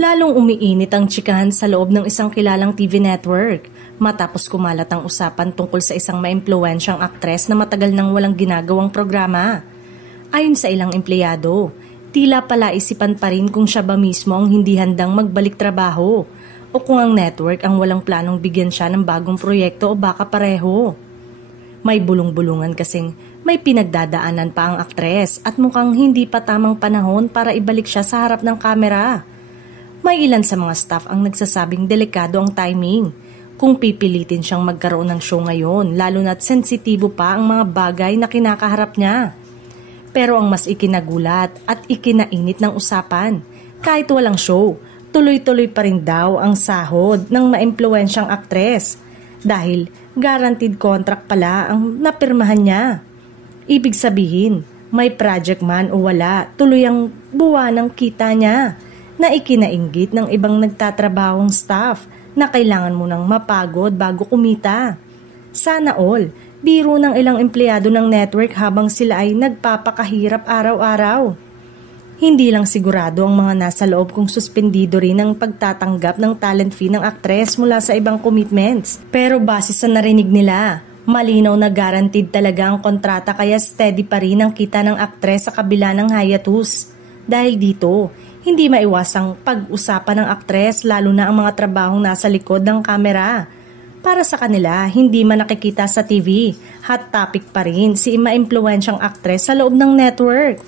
Lalong umiinit ang tsikahan sa loob ng isang kilalang TV network matapos kumalat ang usapan tungkol sa isang maimpluwensyang aktres na matagal nang walang ginagawang programa. Ayon sa ilang empleyado, tila palaisipan pa rin kung siya ba mismo ang hindi handang magbalik trabaho o kung ang network ang walang planong bigyan siya ng bagong proyekto o baka pareho. May bulong-bulungan kasing may pinagdadaanan pa ang aktres at mukhang hindi pa tamang panahon para ibalik siya sa harap ng kamera. May ilan sa mga staff ang nagsasabing delikado ang timing kung pipilitin siyang magkaroon ng show ngayon, lalo na't sensitibo pa ang mga bagay na kinakaharap niya. Pero ang mas ikinagulat at ikinainit ng usapan, kahit walang show, tuloy-tuloy pa rin daw ang sahod ng maimpluwensyang aktres dahil guaranteed contract pala ang napirmahan niya. Ibig sabihin, may project man o wala, tuloy ang buwan ng kita niya na ikinainggit ng ibang nagtatrabahong staff na kailangan mo nang mapagod bago kumita. Sana all, biro ng ilang empleyado ng network habang sila ay nagpapakahirap araw-araw. Hindi lang sigurado ang mga nasa loob kung suspendido rin ang pagtatanggap ng talent fee ng aktres mula sa ibang commitments. Pero base sa narinig nila, malinaw na guaranteed talaga ang kontrata kaya steady pa rin ang kita ng aktres sa kabila ng hiatus. Dahil dito, hindi maiwasang pag-usapan ng aktres lalo na ang mga trabahong nasa likod ng kamera. Para sa kanila, hindi man nakikita sa TV, hot topic pa rin si maimpluwensyang aktres sa loob ng network.